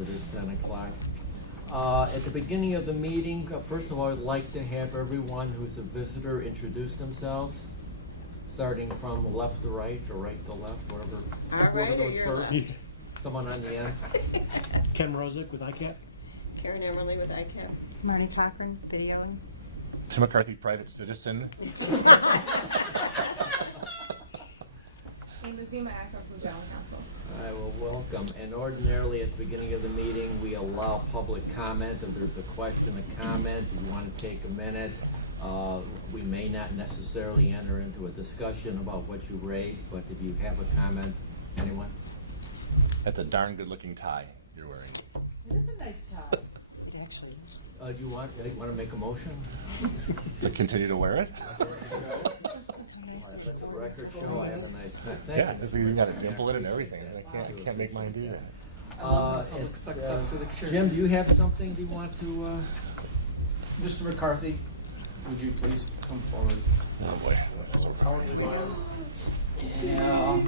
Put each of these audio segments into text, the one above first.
it is 10 o'clock. At the beginning of the meeting, first of all, I'd like to have everyone who's a visitor introduce themselves, starting from left to right or right to left, wherever. All Whoever right, goes you're first. left. Someone on the end. Ken Rosick with ICAP. Karen Emerly with ICAP. Marnie Cochran, video. Tim McCarthy, private citizen. Amy Zima Acker from General Counsel. All right, well, welcome. And ordinarily at the beginning of the meeting, we allow public comment. If there's a question, a comment, if you want to take a minute, we may not necessarily enter into a discussion about what you raised, but if you have a comment, anyone? That's a darn good looking tie you're wearing. It is a nice tie. It actually is. Do you want to make a motion? To continue to wear it? Let the record show I have a nice tie. Thank Yeah, you. it's like you got a dimple in it and everything. I can't make mine do that. Jim, do you have something you want to? Mr. McCarthy, would you please come forward? Oh boy. Cowardly lion. Yeah.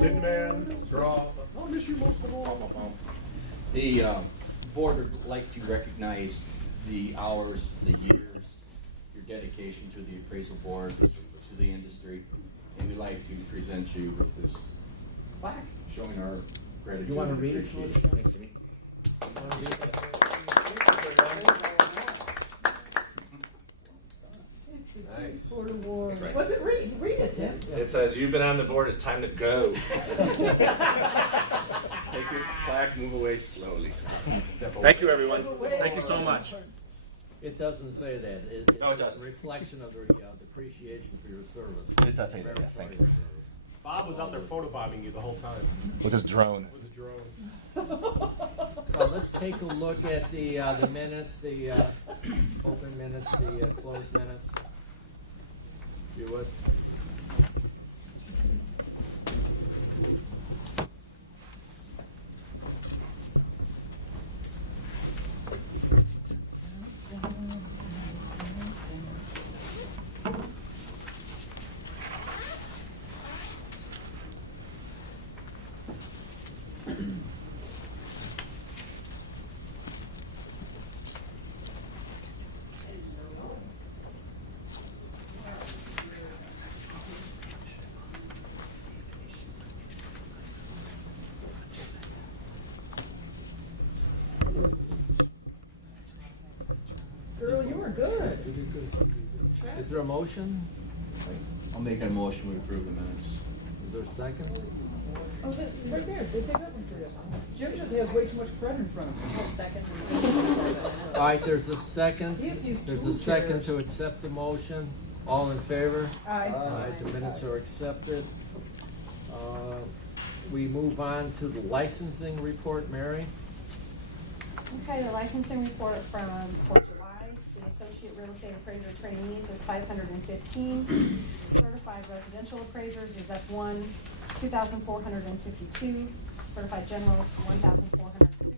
Tin Man, straw. I'll miss you most of all. The board would like to recognize the hours, the years, your dedication to the appraisal board, to the industry, and we'd like to present you with this plaque showing our gratitude. You want to and read it? appreciation. Thanks, Jimmy. Nice. What's it read? Read it, Tim. It says, "You've been on the board. It's time to go." Take your plaque, move away slowly. Thank you, everyone. Thank you so much. It doesn't say that. No, it It's doesn't. a reflection of the appreciation for your service. It does say that, yes, thank you. Bob was out there photobombing you the whole time With his drone. with a drone. Let's take a look at the minutes, the open minutes, the closed minutes. You would? Girl, you were good. Is there a motion? I'll make a motion to approve the minutes. Is there a second? Oh, it's right there. They say that one for you. Jim just has way too much credit in front of him. Second. All right, there's a second. He has to use There's two a second chairs. to accept the motion. All in favor? Aye. All right, the minutes are accepted. We move on to the licensing report, Mary. Okay, the licensing report for July, the associate real estate appraiser trainees is 515. Certified residential appraisers is F1, 2,452. Certified generals, 1,460,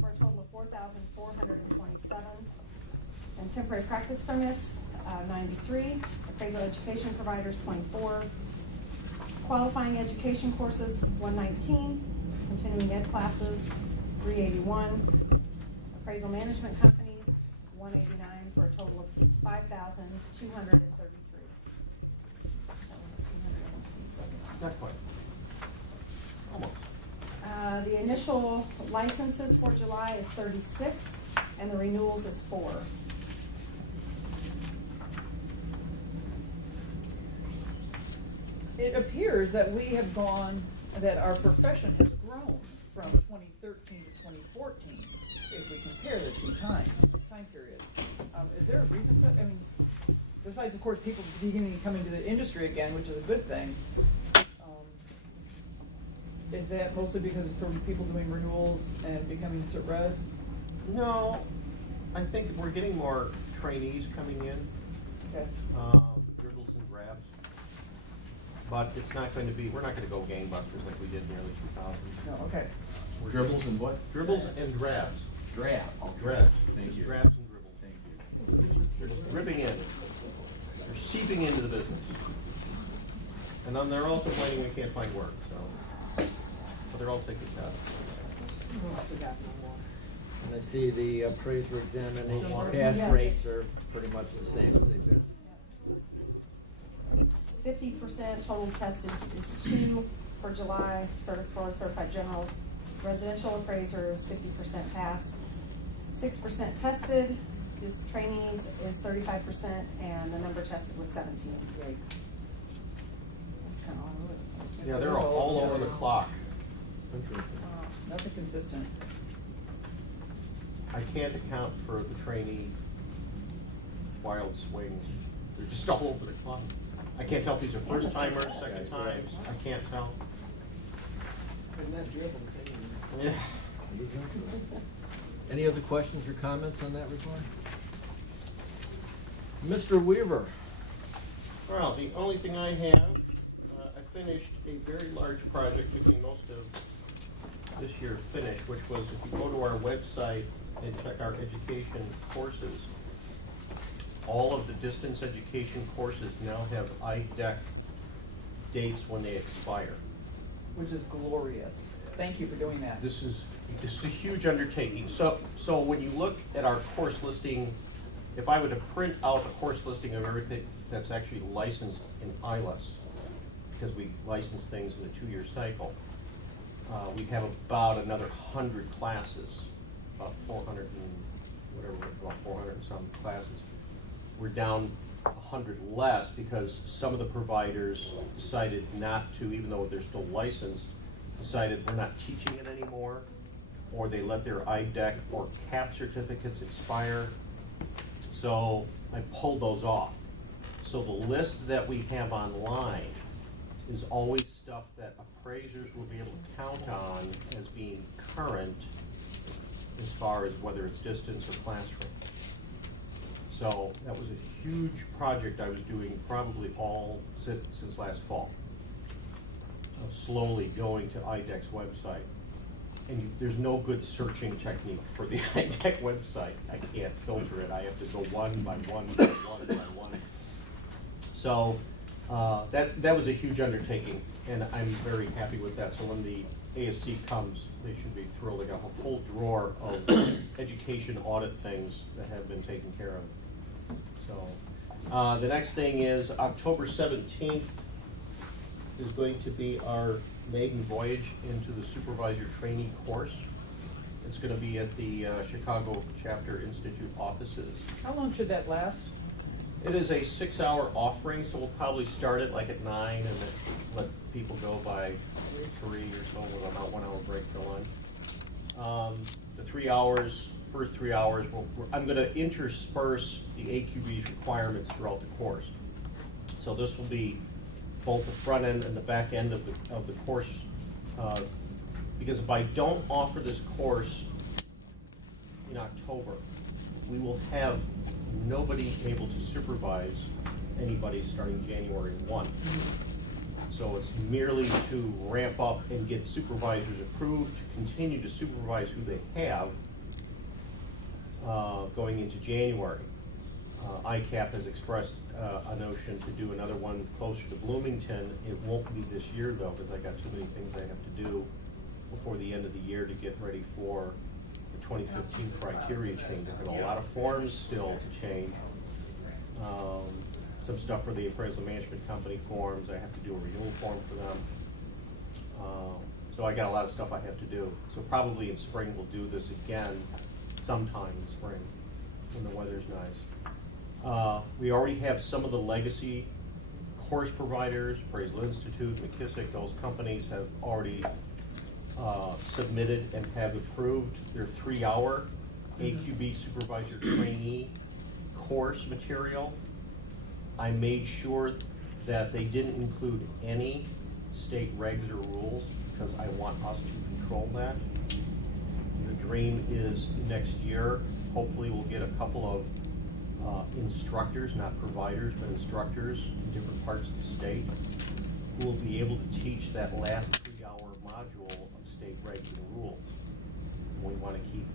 for a total of 4,427. And temporary practice permits, 93. Appraisal education providers, 24. Qualifying education courses, 119. Continuing ed classes, 381. Appraisal management companies, 189, for a total of 5,233. Not quite. Almost. The initial licenses for July is 36, and the renewals is 4. It appears that we have gone, that our profession has grown from 2013 to 2014, if we compare the two time periods. Is there a reason for that? I mean, besides, of course, people beginning coming to the industry again, which is a good thing. Is that mostly because from people doing renewals and becoming cert res? No, I think we're getting more trainees coming in, Okay. dribbles and grabs. But it's not going to be, we're not going to go gangbusters like we did in the early 2000s. No, okay. Dribbles and what? Dribbles and grabs. Drab. Grabs. Thank Just you. grabs and dribbles. Thank you. They're just dripping in. They're seeping into the business. And then they're also complaining we can't find work, so. But they're all taking tests. And I see the appraiser examination Sure. pass Yeah. rates are pretty much the same as they've been. 50% total tested is 2 for July, for certified generals. Residential appraisers, 50% pass. 6% tested, this trainees is 35%, and the number tested was 17. Yikes. That's kind of all over the place. Yeah, they're all over the clock. Interesting. Wow, nothing consistent. I can't account for the trainee wild swings. They're just all over the clock. I can't tell if these are first timers, second times. I can't tell. Yeah. Any other questions or comments on that report? Mr. Weaver? Well, the only thing I have, I finished a very large project, took me most of this year to finish, which was if you go to our website and check our education courses, all of the distance education courses now have IDEC dates when they expire. Which is glorious. Thank you for doing that. This is a huge undertaking. So when you look at our course listing, if I were to print out a course listing of everything that's actually licensed in ILS, because we license things in a 2-year cycle, we have about another 100 classes, about 400 and whatever, about 400 and some classes. We're down 100 less because some of the providers decided not to, even though they're still licensed, decided we're not teaching it anymore, or they let their IDEC or CAP certificates expire. So I pulled those off. So the list that we have online is always stuff that appraisers will be able to count on as being current as far as whether it's distance or classroom. So that was a huge project I was doing probably all since last fall. Of slowly going to IDEC's website. And there's no good searching technique for the IDEC website. I can't filter it. I have to go one by one by one by one. So that was a huge undertaking, and I'm very happy with that. So when the ASC comes, they should be thrilled. They got a whole drawer of education audit things that have been taken care of. So the next thing is October 17th is going to be our maiden voyage into the supervisor trainee course. It's going to be at the Chicago Chapter Institute offices. How long should that last? It is a 6-hour offering, so we'll probably start it like at 9 and then let people go by 3 or so with about 1 hour break for lunch. The 3 hours, first 3 hours, I'm going to intersperse the AQB's requirements throughout the course. So this will be both the front end and the back end of the course, because if I don't offer this course in October, we will have nobody able to supervise anybody starting January 1. So it's merely to ramp up and get supervisors approved to continue to supervise who they have going into January. ICAP has expressed a notion to do another one closer to Bloomington. It won't be this year though, because I got too many things I have to do before the end of the year to get ready for the 2015 criteria change. I have a lot of forms still to change. Some stuff for the appraisal management company forms. I have to do a renewal form for them. So I got a lot of stuff I have to do. So probably in spring we'll do this again sometime in spring when the weather's nice. We already have some of the legacy course providers, Appraisal Institute, McKissick, those companies have already submitted and have approved their 3-hour AQB supervisor trainee course material. I made sure that they didn't include any state regs or rules because I want us to control that. The dream is next year, hopefully we'll get a couple of instructors, not providers, but instructors in different parts of the state who will be able to teach that last 3-hour module of state regs and rules. And we want to keep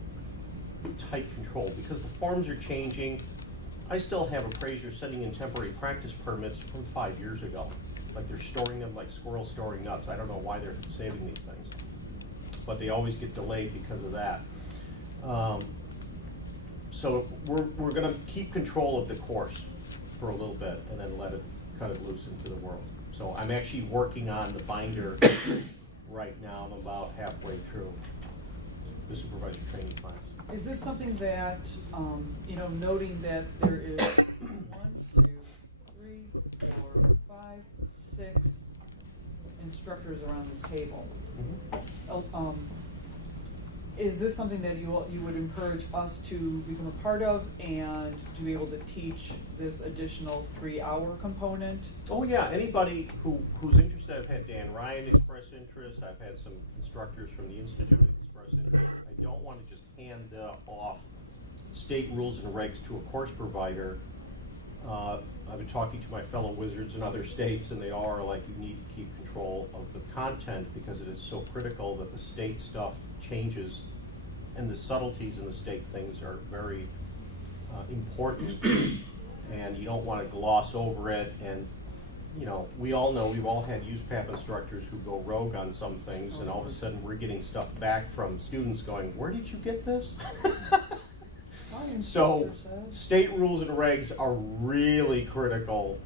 tight control because the forms are changing. I still have appraisers sending in temporary practice permits from 5 years ago. Like they're storing them like squirrels storing nuts. I don't know why they're saving these things. but they always get delayed because of that. So we're gonna keep control of the course for a little bit and then let it cut it loose into the world. So I'm actually working on the binder right now. I'm about halfway through the supervisor training class. Is this something that, noting that there is 1, 2, 3, 4, 5, 6 instructors around this table? Is this something that you would encourage us to become a part of and to be able to teach this additional 3-hour component? Oh yeah, anybody who's interested. I've had Dan Ryan express interest. I've had some instructors from the Institute express interest. I don't want to just hand off state rules and regs to a course provider. I've been talking to my fellow wizards in other states, and they all are like, you need to keep control of the content because it is so critical that the state stuff changes, and the subtleties in the state things are very important, and you don't want to gloss over it. And we all know, we've all had USPAP instructors who go rogue on some things, and all of a sudden we're getting stuff back from students going, where did you get this? So state rules and regs are really critical,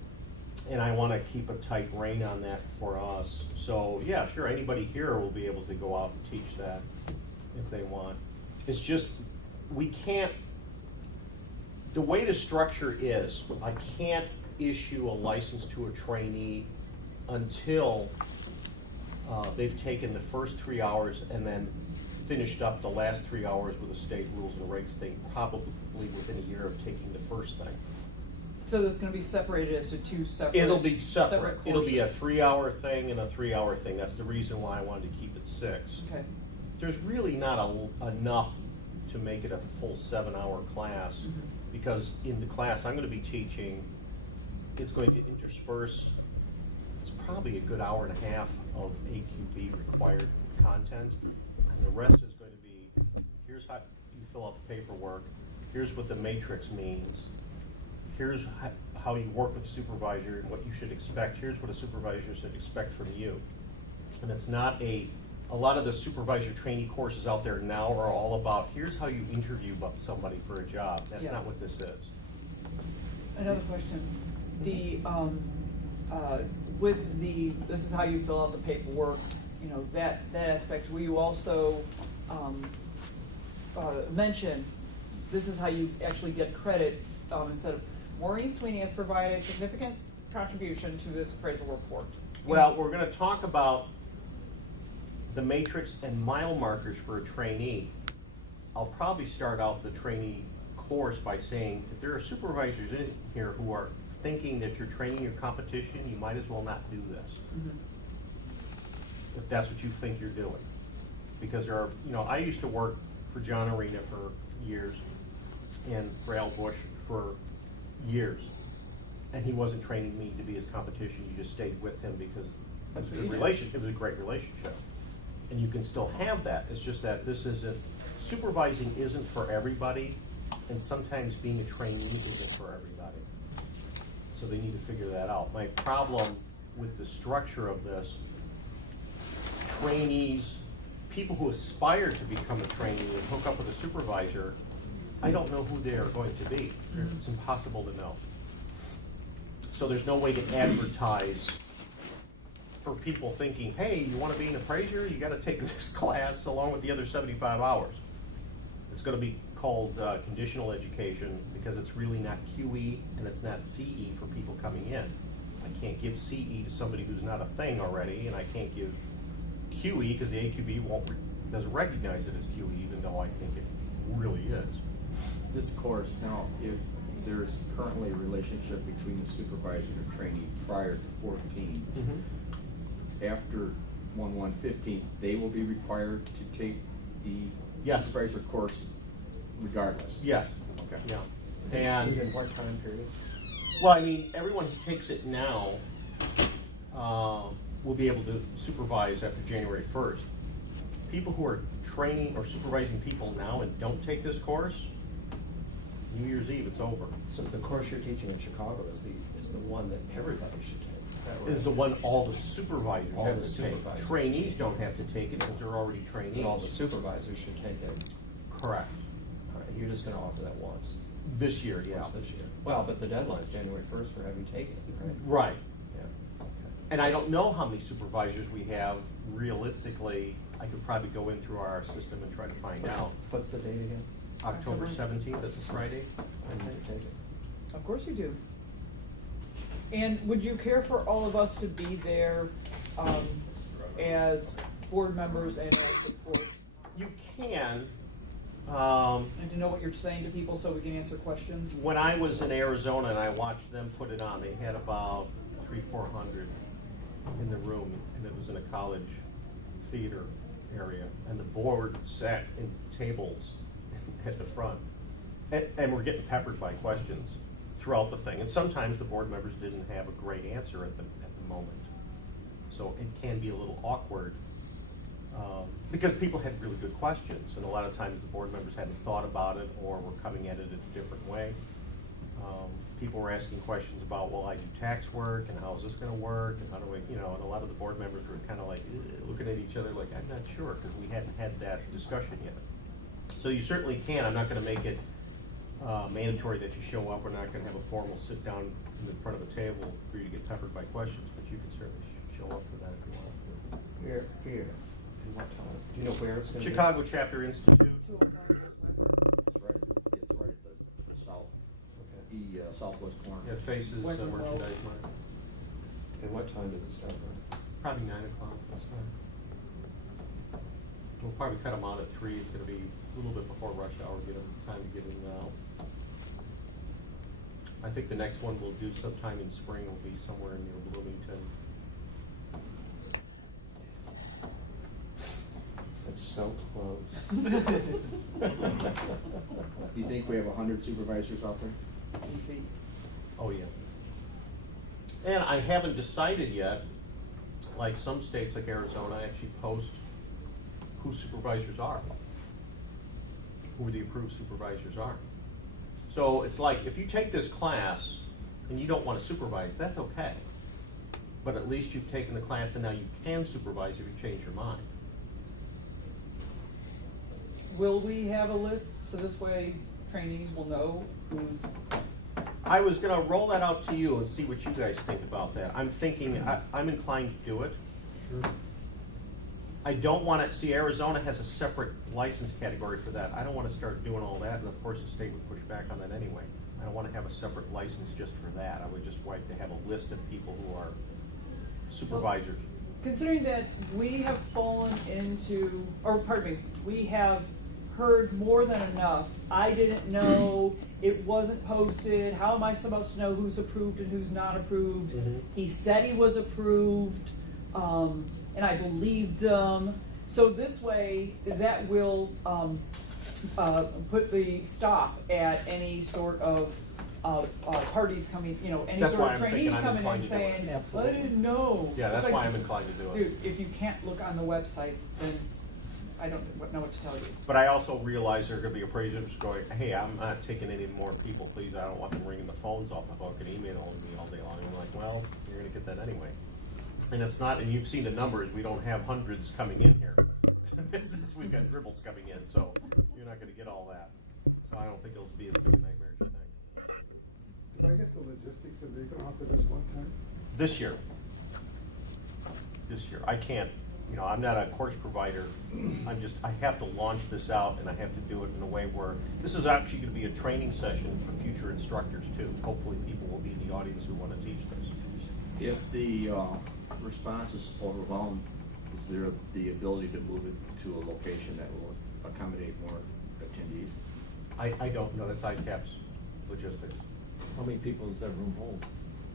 and I want to keep a tight rein on that for us. So yeah, sure, anybody here will be able to go out and teach that if they want. It's just, we can't, the way the structure is, I can't issue a license to a trainee until they've taken the first 3 hours and then finished up the last 3 hours with a state rules and regs thing, probably within a year of taking the first thing. So it's going to be separated as to 2 separate. It'll be separate. It'll be a courses. 3-hour thing and a 3-hour thing. That's the reason why I wanted to keep it 6. Okay. There's really not enough to make it a full 7-hour class, because in the class I'm going to be teaching, it's going to intersperse. It's probably a good hour and a half of AQB required content, and the rest is going to be, here's how you fill out the paperwork, here's what the matrix means, here's how you work with the supervisor and what you should expect, here's what a supervisor should expect from you. And it's not a lot of the supervisor trainee courses out there now are all about, here's how you interview somebody for a job. That's Yeah. not what this is. Another question. This is how you fill out the paperwork, that aspect. Will you also mention, this is how you actually get credit, instead of, Maureen Sweeney has provided significant contribution to this appraisal report? Well, we're going to talk about the matrix and mile markers for a trainee. I'll probably start out the trainee course by saying, if there are supervisors in here who are thinking that you're training your competition, you might as well not do this. If that's what you think you're doing. Because there are, I used to work for John Arena for years and for Al Bush for years. And he wasn't training me to be his competition, you just stayed with him because it was a relationship, it was a great relationship. And you can still have that, it's just that supervising isn't for everybody, and sometimes being a trainee isn't for everybody. So they need to figure that out. My problem with the structure of this, trainees, people who aspire to become a trainee and hook up with a supervisor, I don't know who they are going to be. It's impossible to know. So there's no way to advertise for people thinking, hey, you want to be an appraiser? You got to take this class along with the other 75 hours. It's going to be called conditional education because it's really not QE and it's not CE for people coming in. I can't give CE to somebody who's not a thing already, and I can't give QE because the AQB doesn't recognize it as QE, even though I think it really is. This course, now, if there's currently a relationship between the supervisor and trainee prior to 14, after 1/1/15, they will be required to take the Yes. supervisor course regardless? Yes. Okay. Yeah. And Within what time period? well, I mean, everyone who takes it now will be able to supervise after January 1st. People who are training or supervising people now and don't take this course, New Year's Eve, it's over. So the course you're teaching in Chicago is the one that everybody should take. is the one all the supervisors All have the to take. supervisors. Trainees don't have to take it because they're already trainees. All the supervisors should take it. Correct. All right, you're just gonna offer that once. This year, yeah. Once this year. Well, but the deadline's January 1st for having taken it, right? Right. Yeah. Okay. And I don't know how many supervisors we have. Realistically, I could probably go in through our system and try to find out. What's the date again? October 17th, that's a Friday. I need to take it. Of course you do. And would you care for all of us to be there as board members and as support? You can. And to know what you're saying to people so we can answer questions? When I was in Arizona and I watched them put it on, they had about 300-400 in the room, and it was in a college theater area, and the board sat in tables at the front, and we're getting peppered by questions throughout the thing. And sometimes the board members didn't have a great answer at the moment, so it can be a little awkward. Because people had really good questions, and a lot of times the board members hadn't thought about it or were coming at it a different way. People were asking questions about, well, I do tax work, and how is this gonna work, and how do we, and a lot of the board members were kind of like looking at each other like, I'm not sure, because we hadn't had that discussion yet. So you certainly can. I'm not gonna make it mandatory that you show up. We're not gonna have a formal sit down in front of a table for you to get peppered by questions, but you can certainly show up for that if you want to. Here. And what time? Do you know where it's gonna be? Chicago Chapter Institute. 205 West Wicker. It's right at the south, Okay. southwest corner. It faces the Western World. merchandise market. And what time does it start? Probably 9 o'clock. That's fine. We'll probably cut them out at 3. It's gonna be a little bit before rush hour, get them time to get in and out. I think the next one we'll do sometime in spring will be somewhere near Bloomington. It's so close. Do you think we have 100 supervisors out there? Easy. Oh, yeah. And I haven't decided yet, like some states like Arizona actually post who supervisors are, who the approved supervisors are. So it's like, if you take this class and you don't want to supervise, that's okay. But at least you've taken the class and now you can supervise if you change your mind. Will we have a list so this way trainees will know who's? I was gonna roll that out to you and see what you guys think about that. I'm thinking, I'm inclined to do it. Sure. I don't want to, see, Arizona has a separate license category for that. I don't want to start doing all that, and of course the state would push back on that anyway. I don't want to have a separate license just for that. I would just like to have a list of people who are supervisors. Considering that we have fallen into, or pardon me, we have heard more than enough. I didn't know, it wasn't posted, how am I supposed to know who's approved and who's not approved? Mhm. He said he was approved, and I believed him. So this way, that will put the stop at any sort of parties coming, any That's sort why of I'm thinking trainees I'm coming inclined in to do it. saying, I Absolutely. didn't know. Yeah, that's It's why like, I'm inclined to do it. Dude, if you can't look on the website, then I don't know what to tell you. But I also realize there are gonna be appraisers going, hey, I'm not taking any more people, please, I don't want them ringing the phones off the hook and emailing me all day long. And I'm like, well, you're gonna get that anyway. And it's not, and you've seen the numbers, we don't have hundreds coming in here. We've got dribbles coming in, so you're not gonna get all that. So I don't think it'll be as big a nightmare as you think. Did I get the logistics? Are they gonna offer this one time? This year. I can't, I'm not a course provider. I have to launch this out and I have to do it in a way where, this is actually gonna be a training session for future instructors too. Hopefully people will be in the audience who wanna teach this. If the response is overwhelmed, is there the ability to move it to a location that will accommodate more attendees? I don't know, that's ICAP's logistics. How many people does that room hold?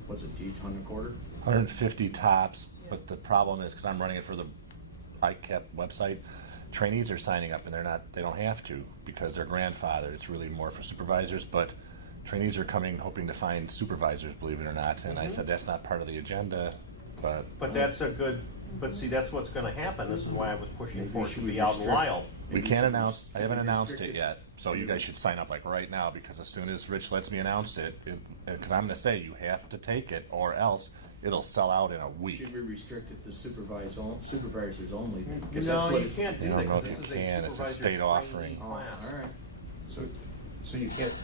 What's it teach, 100 150 tops, but the problem is, because I'm running it for the ICAP website, trainees are signing up and they don't have to because they're grandfathered. It's really more for supervisors, but trainees are coming hoping to find supervisors, believe it or not. And I said, that's not part of the agenda, but. But that's a good, but see, that's what's gonna happen. This is why I was pushing Maybe for it to should we be out in restrict- Lyle. We Maybe can't should we announce, I haven't announced restrict it yet, so you guys should sign up like right now, because as soon as Rich lets me announce it, because I'm gonna say, you have to take it, or else it'll sell out in a week. Should we restrict it to supervisors only? then? 'Cause No, that's what you it- can't do I that, don't know 'cause if this you is can. a It's a supervisor state trainee offering. Oh, class. all right. So you can't,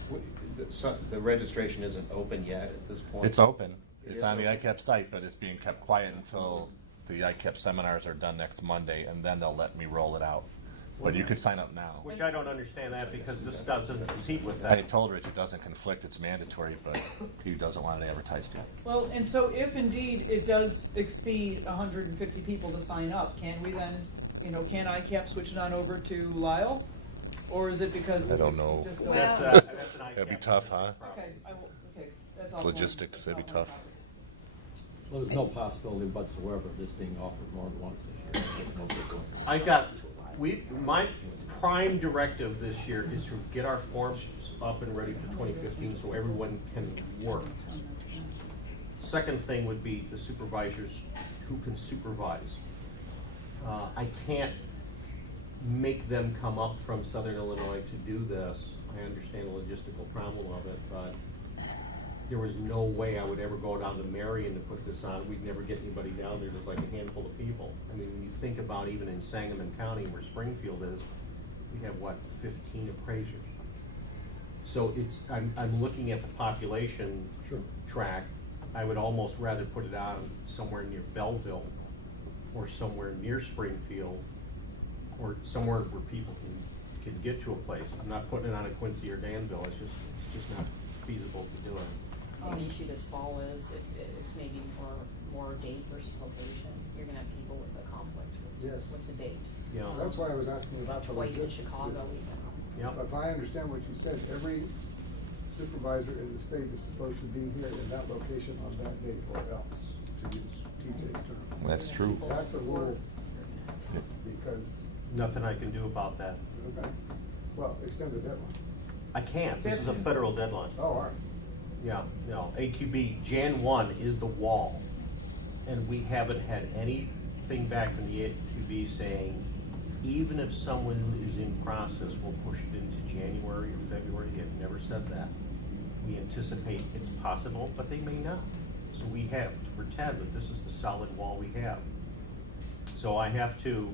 the registration isn't open yet at this point? It's open. It It's is on the open. ICAP site, but it's being kept quiet until the ICAP seminars are done next Monday, and then they'll let me roll it out. But you could sign up now. Which I don't understand that, because this doesn't compete with I that. told Rich it doesn't conflict, it's mandatory, but he doesn't want it advertised yet. Well, and so if indeed it does exceed 150 people to sign up, can we then, can ICAP switch it on over to Lyle? Or is it because? I don't know. just Well- That's an That'd be ICAP tough, huh? Okay, okay, that's all. Logistics, that'd be tough. So there's no possibility whatsoever of this being offered more than once this year? My prime directive this year is to get our forms up and ready for 2015 so everyone can work. Second thing would be the supervisors who can supervise. I can't make them come up from Southern Illinois to do this. I understand the logistical problem of it, but there was no way I would ever go down to Marion to put this on. We'd never get anybody down there. There's like a handful of people. I mean, when you think about even in Sangamon County where Springfield is, we have 15 appraisers. So I'm looking at the population track. I would almost rather put it on somewhere near Belleville or somewhere near Springfield or somewhere where people can get to a place. I'm not putting it on a Quincy or Danville. It's just not feasible to do it. The issue this fall is if it's maybe more date versus location, you're gonna have people with a conflict Yes. with the date. Yeah. That's why I was asking about the Twice in logistics. Chicago even. Yep. If I understand what you said, every supervisor in the state is supposed to be here in that location on that date or else, to use TJ's term. That's true. That's a rule, because, Nothing I can do about that. okay, well, extend the deadline. I can't. This is a federal deadline. Oh, all right. Yeah, no, AQB, Jan 1 is the wall. And we haven't had anything back from the AQB saying, even if someone is in process, we'll push it into January or February. They've never said that. We anticipate it's possible, but they may not. So we have to pretend that this is the solid wall we have. So I have to,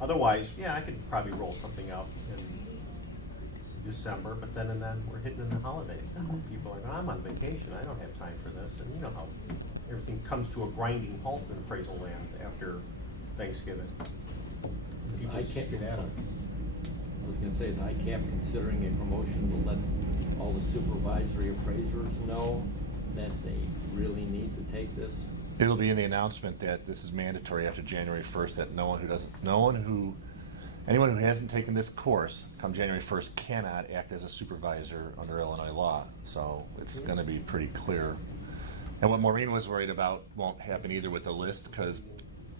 otherwise, yeah, I could probably roll something out in December, but then we're hitting in the holidays now. People are like, I'm on vacation, I don't have time for this, and you know how everything comes to a grinding halt in appraisal land after Thanksgiving. People I can't, skedaddle. I was gonna say, is ICAP considering a promotion to let all the supervisory appraisers know that they really need to take this? It'll be in the announcement that this is mandatory after January 1st, that anyone who hasn't taken this course come January 1st cannot act as a supervisor under Illinois law. So it's going to be pretty clear. And what Maureen was worried about won't happen either with the list, because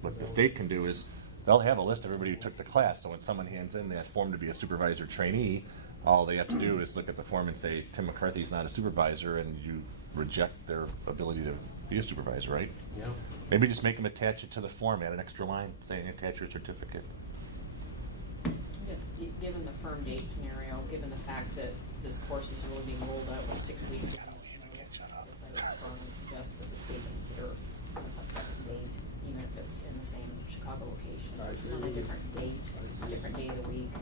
what the state can do is they'll have a list of everybody who took the class. So when someone hands in that form to be a supervisor trainee, all they have to do is look at the form and say, Tim McCarthy's not a supervisor, and you reject their ability to be a supervisor, right? Yeah. Maybe just make them attach it to the form, add an extra line saying attach your certificate. Just given the firm date scenario, given the fact that this course is really being rolled out with 6 weeks of notice, I would strongly suggest that the state consider a second date, even if it's in the same Chicago location, I just agree on a with you. different date, I agree. different day of the week.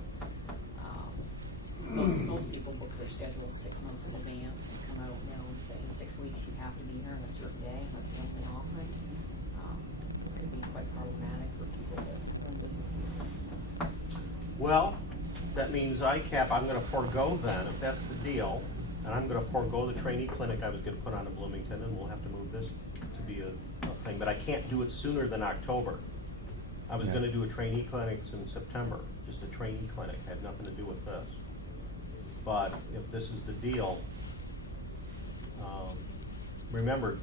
Most people book their schedules 6 months in advance and come out, and say in 6 weeks you have to be here on a certain day, and that's the only offering. It could be quite problematic for people that run businesses. Well, that means ICAP, I'm gonna forego then, if that's the deal, and I'm gonna forego the trainee clinic I was gonna put on in Bloomington, and we'll have to move this to be a thing, but I can't do it sooner than October. I was gonna do a trainee clinic in September, just a trainee clinic, had nothing to do with this. But if this is the deal, remember,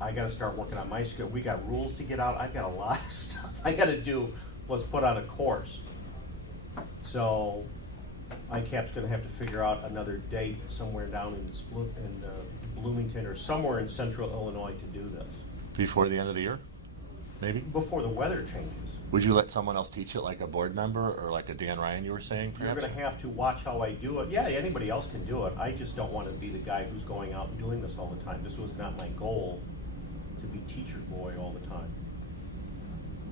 I gotta start working on my skill. We got rules to get out. I've got a lot of stuff I gotta do, plus put on a course. So ICAP's gonna have to figure out another date somewhere down in Bloomington or somewhere in central Illinois to do this. Before the end of the year, maybe? Before the weather changes. Would you let someone else teach it, like a board member or like a Dan Ryan you were saying, You're perhaps? gonna have to watch how I do it. Yeah, anybody else can do it. I just don't wanna be the guy who's going out and doing this all the time. This was not my goal, to be teacher boy all the time.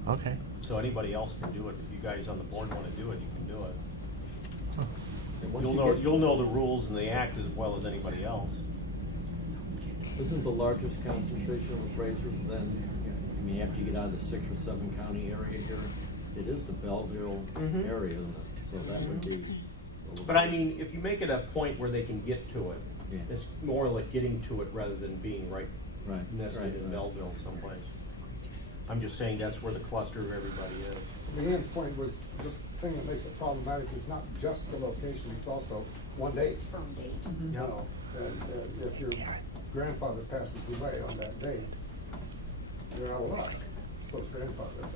Okay. So anybody else can do it. If you guys on the board wanna do it, you can do it. And once You'll you know, get- you'll know the rules and the act as well as anybody else. Isn't the largest concentration of appraisers then, I mean, after you get out of the 6 or 7 county area here, it is the Belleville Mhm. area, isn't it? So that would be. a little But I bit- mean, if you make it a point where they can get to it, Yeah. it's more like getting to it rather than being right Right, nested right, in right. Belleville someplace. I'm just saying that's where the cluster of everybody is. Leanne's point was, the thing that makes it problematic is not just the location, it's also one date. Firm date. You know, and if your grandfather passes away on that date, you're out of luck. So it's grandfather, but.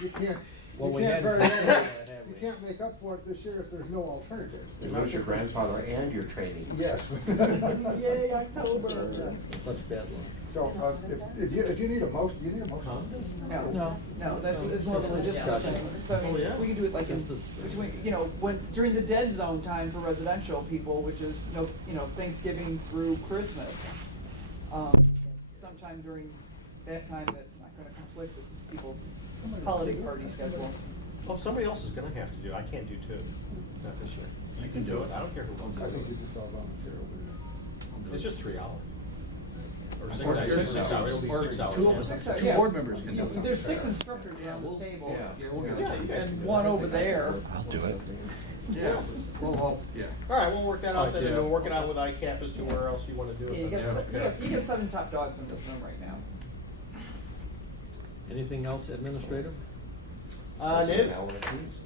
You can't, Well, you we can't had- very haven't well, we? you can't make up for it this year if there's no alternatives. You lose your grandfather and your trainees. Yes. Yay, October. Such bad luck. So, if you need a motion, you need a motion on this? No, that's, it's more of a logistical thing. So, I mean, Oh, yeah? we can do it like in, between, you know, when, during the dead zone time for residential people, which is, Thanksgiving through Christmas. Sometime during that time, that's not gonna conflict with people's holiday party schedule. Well, somebody else is gonna have to do it. I can't do two, not this year. You can do it. I don't care who wants to I do think you it. just all volunteer over there. It's just 3 hours. Or 6 Or hours. 6 hours. It'll be Or 6 hours. two yeah. of us. Six, Two yeah. board members can do it. There's 6 instructors around this table. we'll get it. Yeah, you guys can And do one it. over there. I'll do it. Yeah, well, yeah. All right, we'll work that out then, and Yeah. we'll work it out with ICAP as to where else you wanna do Yeah, you it. get, Okay. you get 7 top dogs in this room right now. Anything else administrative? That's No. an hour apiece.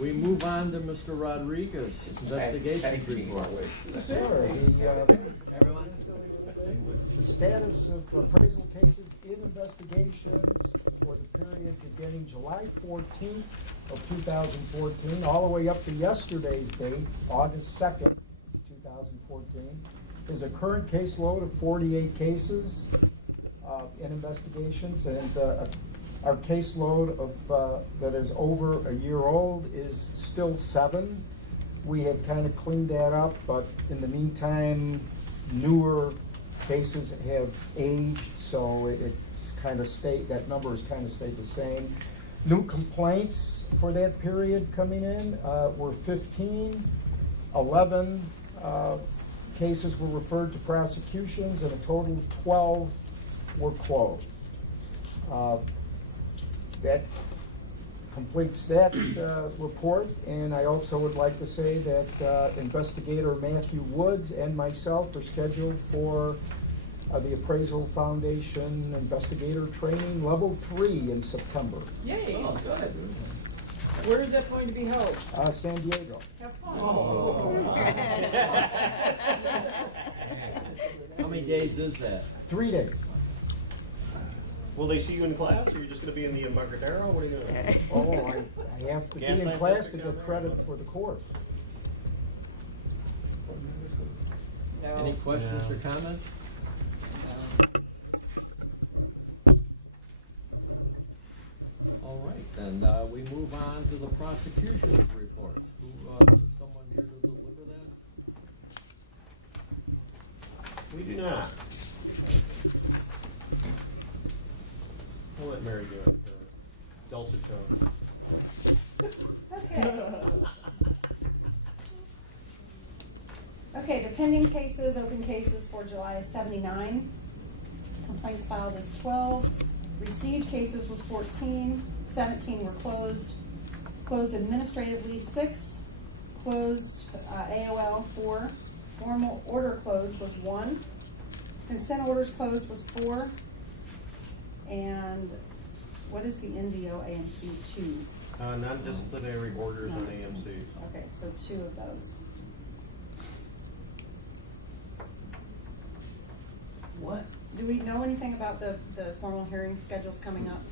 We move on to Mr. Rodriguez, investigation Tag team report. our way through this. Everyone? The status of appraisal cases in investigations for the period beginning July 14th of 2014, all the way up to yesterday's date, August 2nd, 2014, is a current caseload of 48 cases in investigations, and our caseload of that is over a year old is still 7. We had kind of cleaned that up, but in the meantime, newer cases have aged, so it's kind of that number has kind of stayed the same. New complaints for that period coming in were 15. 11 cases were referred to prosecutions, and a total of 12 were closed. That completes that report, and I also would like to say that Investigator Matthew Woods and myself are scheduled for the Appraisal Foundation Investigator Training Level 3 in September, Yay! Oh, good. Where is that going to be held? San Diego. Have fun. How many days is that? 3 days. Will they see you in class, or you're just gonna be in the Embarcadero? What are you doing? Oh, I have to be in Gaslamp class to district down get there? credit for the course. No. Any questions or comments? All right, then, we move on to the prosecution's reports. Who, is someone here to deliver that? We do not. We'll let Mary do it. Dulcet tone. Okay. Okay, the pending cases, open cases for July is 79. Complaints filed is 12. Received cases was 14. 17 were closed. Closed administratively 6. Closed AOL 4. Formal order closed was 1. Consent orders closed was 4. And what is the NDO AMC 2? Non-disciplinary orders on AMC. Okay, so 2 of those. What? Do we know anything about the formal hearing schedules coming up?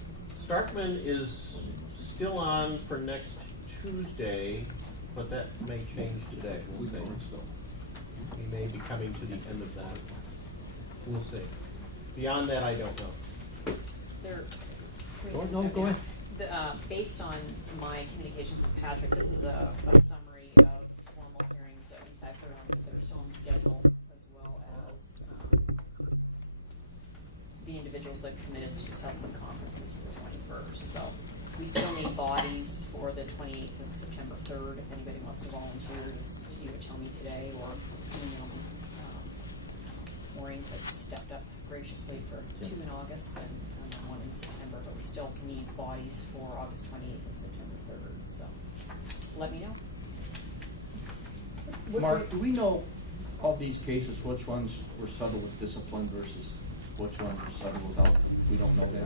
Starkman is still on for next Tuesday, but that may change today. We'll see. He may be coming to the end of that. We'll see. Beyond that, I don't know. There. Go ahead. Based on my communications with Patrick, this is a summary of formal hearings that at least I've heard on, that are still on the schedule, as well as, the individuals that committed to settlement conferences for the 21st. So we still need bodies for the 28th and September 3rd. If anybody wants to volunteer, just either tell me today or email me. Maureen has stepped up graciously for 2 in August and 1 in September, but we still need bodies for August 28th and September 3rd. So let me know. Mark, do we know of these cases, which ones were settled with discipline versus which ones were settled without? We don't know that.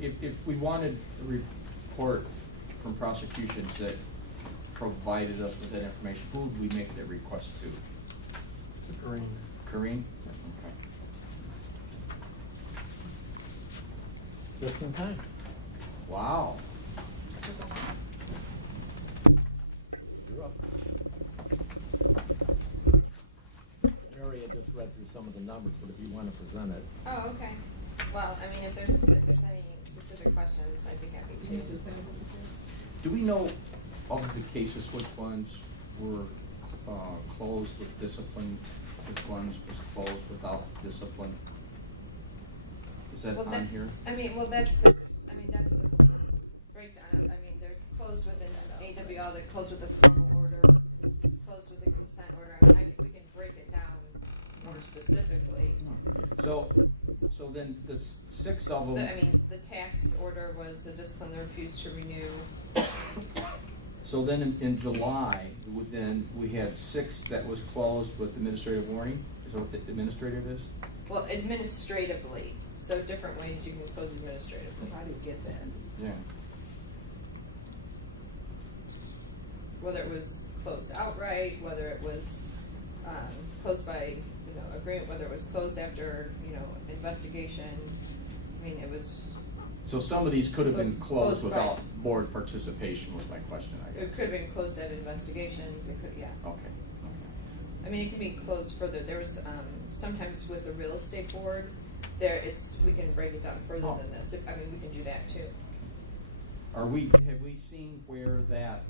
If we wanted a report from prosecutions that provided us with that information, who would we make that request to? Kareem. Kareem? Okay. Just in time. Wow. You're up. Mary had just read through some of the numbers, but if you want to present it. Oh, okay. Well, I mean, if there's any specific questions, I'd be happy to. Do we know of the cases, which ones were closed with discipline, which ones was closed without discipline? Is that Well, on here? that's the breakdown. I mean, they're closed with an AWL, they're closed with a formal order, closed with a consent order. I mean, we can break it down more specifically. So then the 6 of them. The tax order was a discipline they refused to renew. So then in July, then we had 6 that was closed with administrative warning. Is that what the administrative is? Well, administratively, so different ways you can close administratively. How do you get that? Yeah. Whether it was closed outright, whether it was closed by agreement, whether it was closed after investigation. I mean, it was. So some of these could have been Closed closed without by- board participation was my question, I It guess. could have been closed at investigations. It could, yeah. Okay. I mean, it can be closed further. There was sometimes with the real estate board, we can break it down further than this. We can do that too. Have we seen where that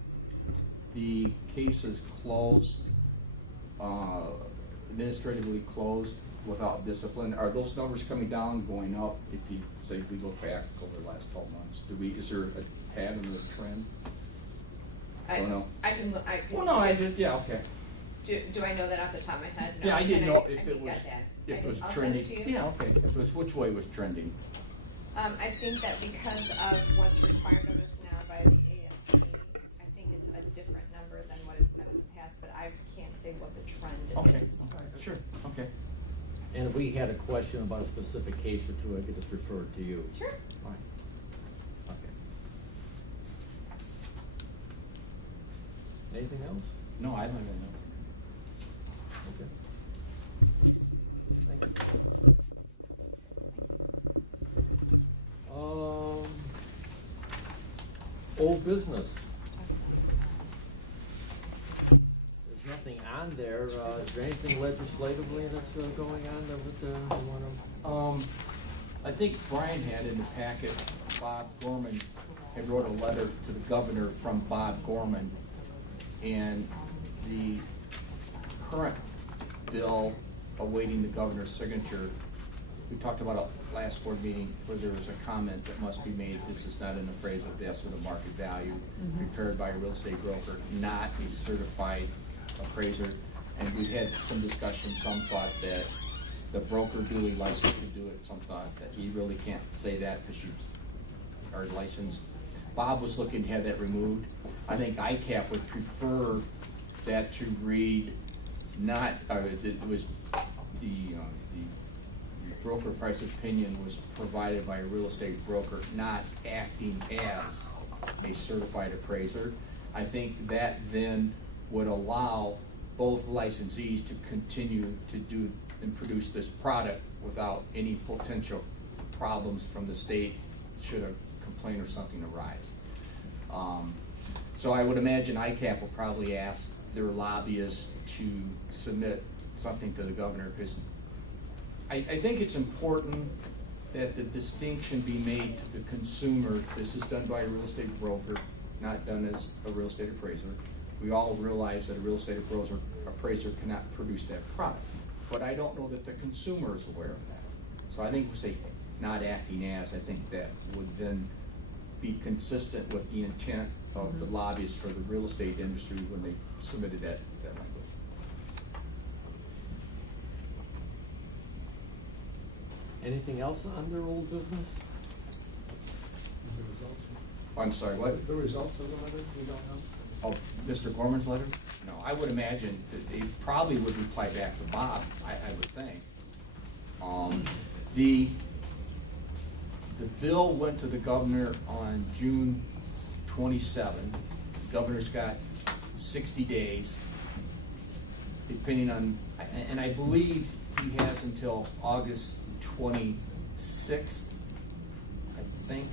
the case is closed, administratively closed without discipline? Are those numbers coming down, going up? If you say we look back over the last 12 months, is there a pattern or a trend? Don't know. I can look. Well, no, yeah, okay. Do I know that off the top of my head? No. Yeah, I didn't know if can it was get that. if it was I'll trending. Send it to you. Yeah, okay. If it was which way it was trending. I think that because of what's required of us now by the ASC, I think it's a different number than what it's been in the past, but I can't say what the trend Okay. is. Sure. Okay. And if we had a question about a specific case or two, I could just refer it to you. Sure. Fine. Okay. Anything else? No, I don't even know. Okay. Thank you. Old business. There's nothing on there. Is there anything legislatively that's going on there with the one? I think Brian had in the packet, Bob Gorman had wrote a letter to the governor from Bob Gorman. And the current bill awaiting the governor's signature, we talked about a last board meeting where there was a comment that must be made, this is not an appraisal of the estimate of market value prepared by a real estate broker, not a certified appraiser. And we had some discussion, some thought that the broker duly licensed to do it, some thought that he really can't say that because you are licensed. Bob was looking to have that removed. I think ICAP would prefer that to read not, it was the broker price opinion was provided by a real estate broker, not acting as a certified appraiser. I think that then would allow both licensees to continue to do and produce this product without any potential problems from the state should a complaint or something arise. So I would imagine ICAP will probably ask their lobbyists to submit something to the governor, because I think it's important that the distinction be made to the consumer. This is done by a real estate broker, not done as a real estate appraiser. We all realize that a real estate appraiser cannot produce that product, but I don't know that the consumer is aware of that. So I think if we say not acting as, I think that would then be consistent with the intent of the lobbyists for the real estate industry when they submitted that language. Anything else under old business? The results, Oh, I'm sorry, what? the results of the letter, we don't know? Oh, Mr. Gorman's letter? No, I would imagine that they probably would reply back to Bob, I would think. The bill went to the governor on June 27. The governor's got 60 days, depending on, and I believe he has until August 26th, I think,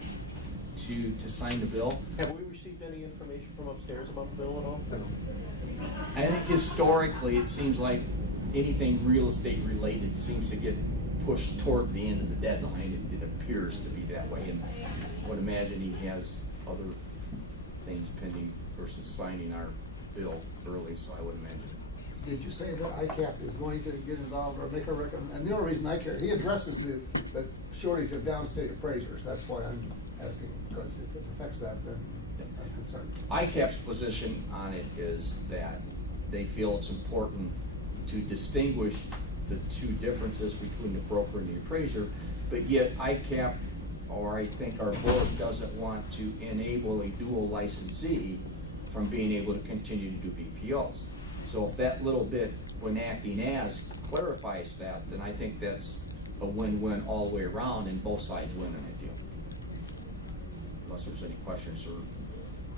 to sign the bill. Have we received any information from upstairs about the bill at all? I think historically, it seems like anything real estate related seems to get pushed toward the end of the deadline. It appears to be that way, and I would imagine he has other things pending versus signing our bill early, so I would imagine. Did you say that ICAP is going to get involved or make a recommendation? And the only reason I care, he addresses the shortage of downstate appraisers. That's why I'm asking, because if it affects that, then I'm concerned. ICAP's position on it is that they feel it's important to distinguish the two differences between the broker and the appraiser, but yet ICAP, or I think our board, doesn't want to enable a dual licensee from being able to continue to do BPOs. So if that little bit, when acting as, clarifies that, then I think that's a win-win all the way around, and both sides win in a deal. Unless there's any questions or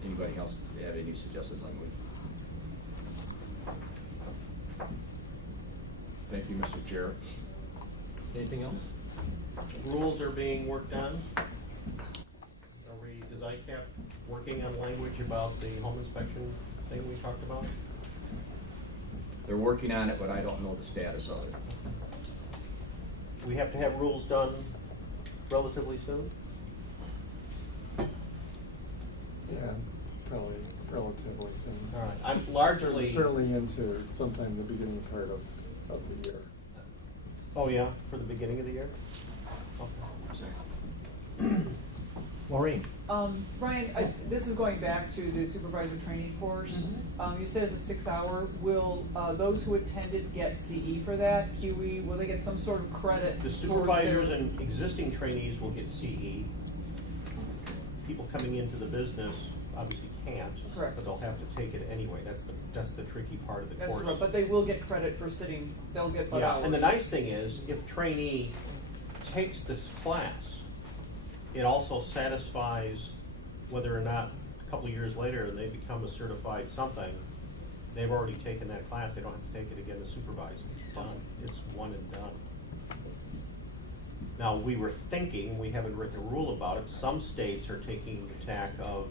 anybody else have any suggested language. Thank you, Mr. Chair. Anything else? Rules are being worked on. Is ICAP working on language about the home inspection thing we talked about? They're working on it, but I don't know the status of it. We have to have rules done relatively soon? Yeah, probably relatively soon. All right, I'm largely. Certainly into sometime the beginning part of the year. Oh, yeah, for the beginning of the year? Okay. Maureen? Brian, this is going back to the supervisor training course. You said it's a 6-hour. Will those who attended get CE for that? QE? Will they get some sort of credit? The towards supervisors their- and existing trainees will get CE. People coming into the business obviously can't. Correct. But they'll have to take it anyway. That's the tricky part of the That's course. right, but they will get credit for sitting. They'll get butt Yeah, hours. and the nice thing is, if trainee takes this class, it also satisfies whether or not a couple of years later they become a certified something, they've already taken that class, they don't have to take it again to supervise. It's done, it's one and done. Now, we were thinking, we haven't written a rule about it, some states are taking the tack of,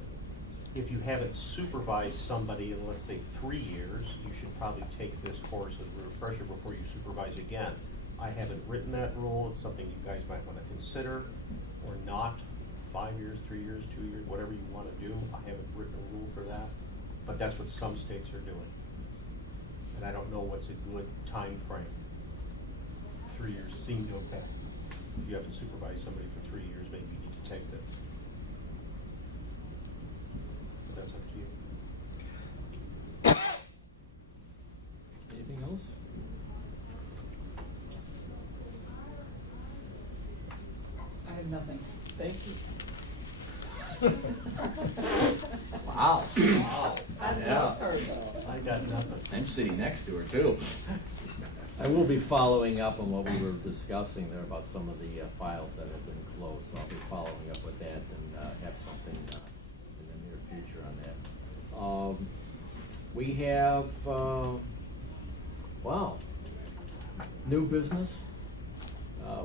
if you haven't supervised somebody in, let's say, 3 years, you should probably take this course as a refresher before you supervise again. I haven't written that rule, it's something you guys might wanna consider, or not. 5 years, 3 years, 2 years, whatever you wanna do, I haven't written a rule for that, but that's what some states are doing. And I don't know what's a good time frame. 3 years seemed okay. If you haven't supervised somebody for 3 years, maybe you need to take this. But that's up to you. Anything else? I have nothing. Thank you. Wow, wow. I Yeah. love her though. I got nothing. I'm sitting next to her too. I will be following up on what we were discussing there about some of the files that have been closed, so I'll be following up with that and have something in the near future on that. We have, wow, new business.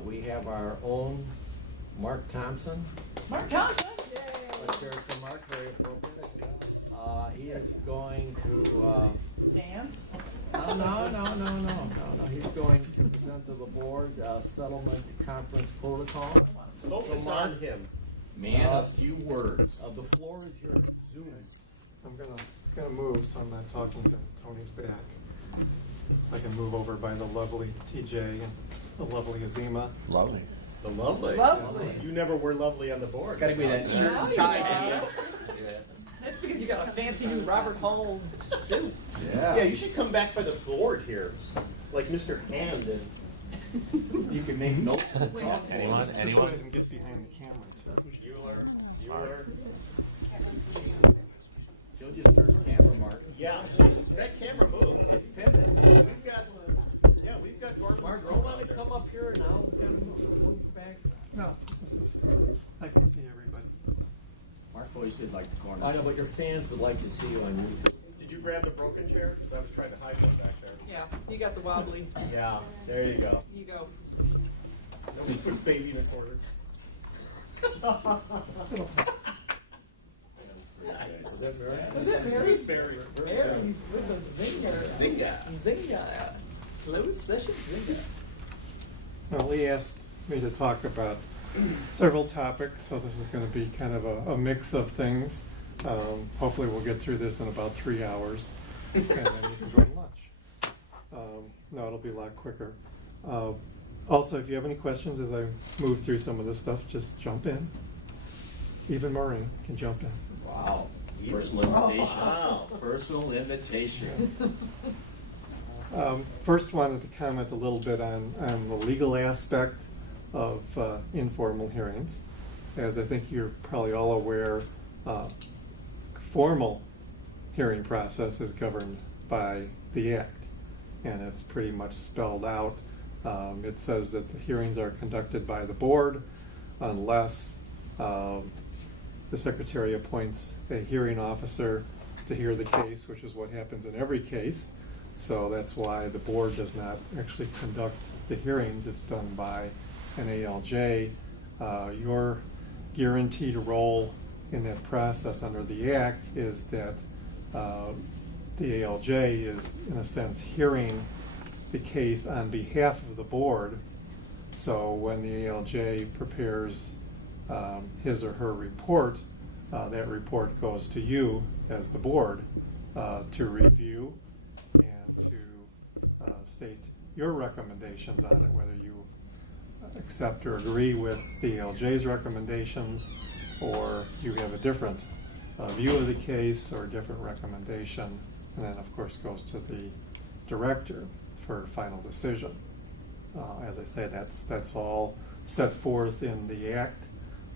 We have our own Mark Thompson. Mark Thompson. Our character Mark, very appropriate. is going to, Dance? no. He's going to present to the board, settlement conference protocol. Focus So, on Mark, him. Man of few words. the floor is yours. I'm gonna move, so I'm not talking to Tony's back. I can move over by the lovely TJ and the lovely Azima. Lovely. The lovely. Lovely. You never were lovely on the board. Gotta be that shirt and tie. That's because you got a fancy new Robert Hall suit. Yeah, you should come back by the board here, like Mr. Hand and You can make notes. Anyone? This way I Anyone? can get behind the camera too. Euler. She'll just turn the camera, Mark. Yeah, that camera moves. Pin it. We've got Gordon. Mark, do you want to come up here and I'll kind of move back? No, this is, I can see everybody. Mark always did like the corner. I know, but your fans would like to see you on YouTube. Did you grab the broken chair? Because I was trying to hide one back there. Yeah, you got the wobbly. Yeah, there you go. You go. Nobody puts baby in a corner. Is that Mary? Was it Mary? Who's Barry? Mary with a zinger. Zinga. Zinger. Closed session zinger. Well, Lee asked me to talk about several topics, so this is going to be kind of a mix of things. Hopefully we'll get through this in about 3 hours, and then you can go to lunch. No, it'll be a lot quicker. Also, if you have any questions as I move through some of this stuff, just jump in. Even Maureen can jump in. Wow. Personal invitation. Wow. Personal invitation. First, wanted to comment a little bit on the legal aspect of informal hearings. As I think you're probably all aware, formal hearing process is governed by the Act, and it's pretty much spelled out. It says that the hearings are conducted by the board unless the secretary appoints a hearing officer to hear the case, which is what happens in every case. So that's why the board does not actually conduct the hearings. It's done by an ALJ. Your guaranteed role in that process under the Act is that the ALJ is, in a sense, hearing the case on behalf of the board. So when the ALJ prepares his or her report, that report goes to you as the board to review and to state your recommendations on it, whether you accept or agree with the ALJ's recommendations, or you have a different view of the case or a different recommendation, and then of course goes to the director for final decision. As I say, that's all set forth in the Act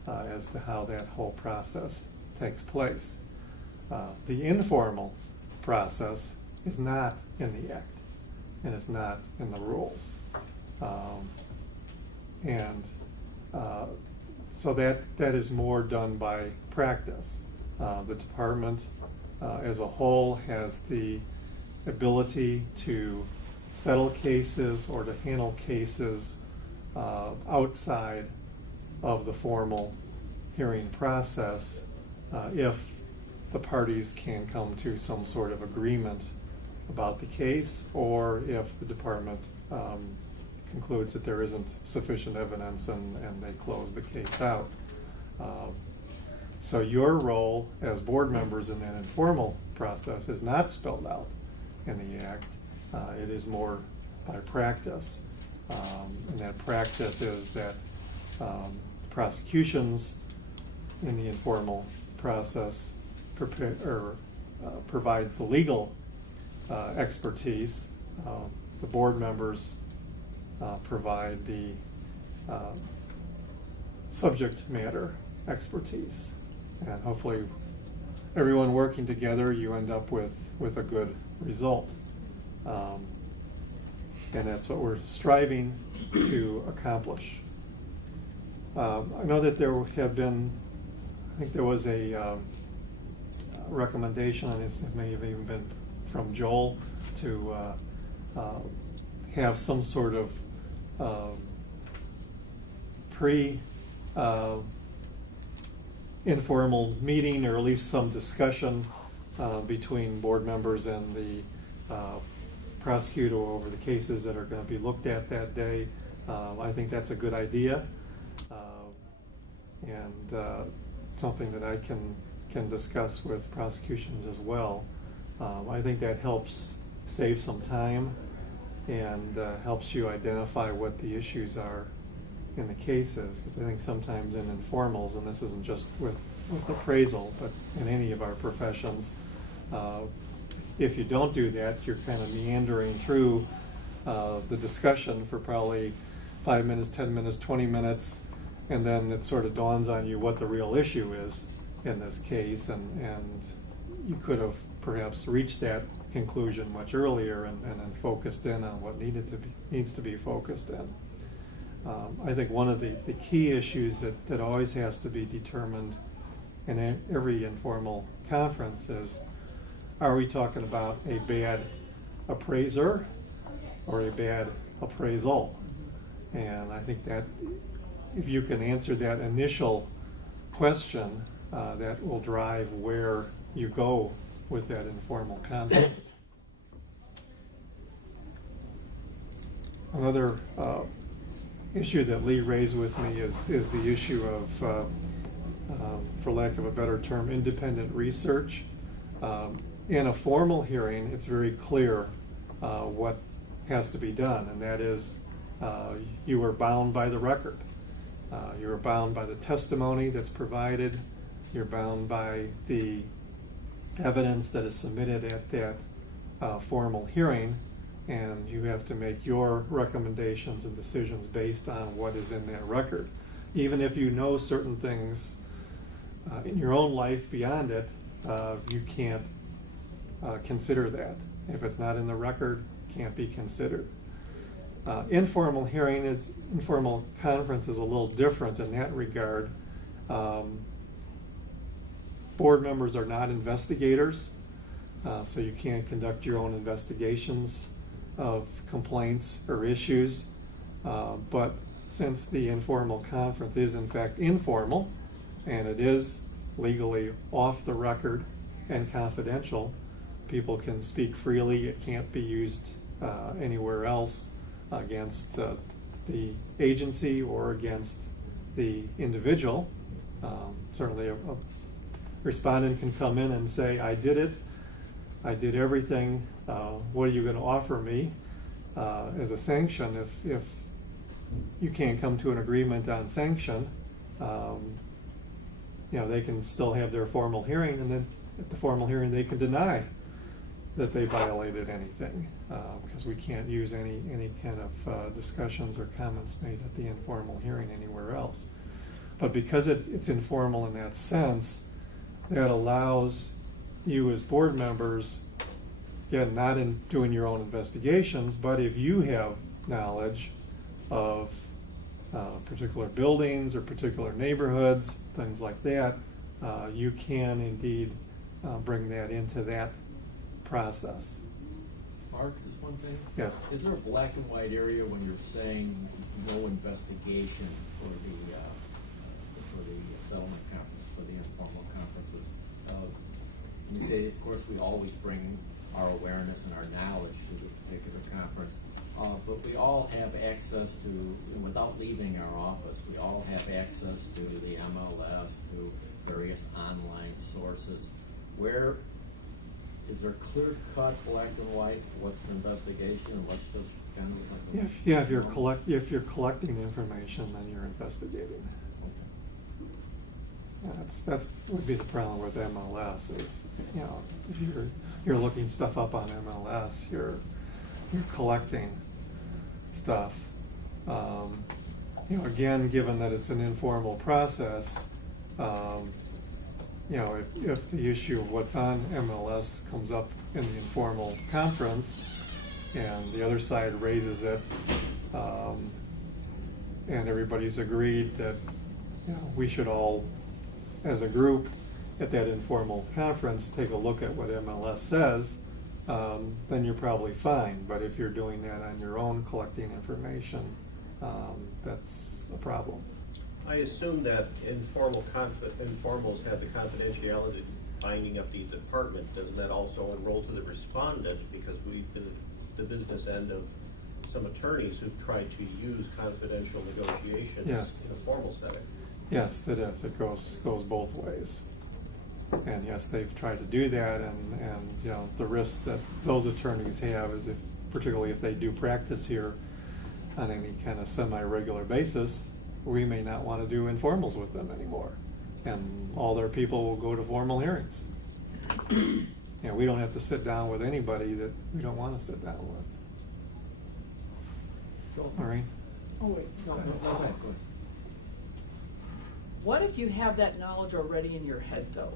as to how that whole process takes place. The informal process is not in the Act, and it's not in the rules. So that is more done by practice. The department as a whole has the ability to settle cases or to handle cases outside of the formal hearing process if the parties can come to some sort of agreement about the case, or if the department concludes that there isn't sufficient evidence and they close the case out. So your role as board members in that informal process is not spelled out in the Act. It is more by practice. And that practice is that prosecutions in the informal process provides the legal expertise. The board members provide the subject matter expertise. And hopefully everyone working together, you end up with a good result. And that's what we're striving to accomplish. I know that there have been, I think there was a recommendation on this, it may have even been from Joel, to have some sort of informal meeting, or at least some discussion between board members and the prosecutor over the cases that are going to be looked at that day. I think that's a good idea, and something that I can discuss with prosecutions as well. I think that helps save some time and helps you identify what the issues are in the cases, because I think sometimes in informals, and this isn't just with appraisal, but in any of our professions, if you don't do that, you're kind of meandering through the discussion for probably 5 minutes, 10 minutes, 20 minutes, and then it sort of dawns on you what the real issue is in this case, and you could have perhaps reached that conclusion much earlier and then focused in on what needs to be focused in. I think one of the key issues that always has to be determined in every informal conference is, are we talking about a bad appraiser or a bad appraisal? And I think that if you can answer that initial question, that will drive where you go with that informal conference. Another issue that Lee raised with me is the issue of, for lack of a better term, independent research. In a formal hearing, it's very clear what has to be done, and that is you are bound by the record. You are bound by the testimony that's provided. You're bound by the evidence that is submitted at that formal hearing, and you have to make your recommendations and decisions based on what is in that record. Even if you know certain things in your own life beyond it, you can't consider that. If it's not in the record, can't be considered. Informal conference is a little different in that regard. Board members are not investigators, so you can't conduct your own investigations of complaints or issues. But since the informal conference is in fact informal, and it is legally off the record and confidential, people can speak freely. It can't be used anywhere else against the agency or against the individual. Certainly a respondent can come in and say, I did it, I did everything, what are you going to offer me as a sanction? If you can't come to an agreement on sanction, they can still have their formal hearing, and then at the formal hearing they can deny that they violated anything, because we can't use any kind of discussions or comments made at the informal hearing anywhere else. But because it's informal in that sense, that allows you as board members, again, not in doing your own investigations, but if you have knowledge of particular buildings or particular neighborhoods, things like that, you can indeed bring that into that process. Mark, just one thing? Yes. Is there a black and white area when you're saying no investigation for the settlement conference, for the informal conferences? You say, of course, we always bring our awareness and our knowledge to the particular conference, but we all have access to, without leaving our office, we all have access to the MLS, to various online sources. Where is there clear-cut black and white? What's an investigation and what's just kind of? If you're collecting information, then you're investigating. That's would be the problem with MLS is, if you're looking stuff up on MLS, you're collecting stuff. Again, given that it's an informal process, if the issue of what's on MLS comes up in the informal conference and the other side raises it, and everybody's agreed that we should all, as a group at that informal conference, take a look at what MLS says, then you're probably fine. But if you're doing that on your own, collecting information, that's a problem. I assume that informals have the confidentiality binding up the department, doesn't that also enroll to the respondent? Because we've been the business end of some attorneys who've tried to use confidential negotiations Yes. in a formal setting. Yes, it is. It goes both ways. And yes, they've tried to do that, and you know, the risk that those attorneys have is particularly if they do practice here on any kind of semi-regular basis, we may not want to do informals with them anymore. And all their people will go to formal hearings. You know, we don't have to sit down with anybody that we don't want to sit down with. Maureen? Oh, wait. No, go ahead, go ahead. What if you have that knowledge already in your head, though?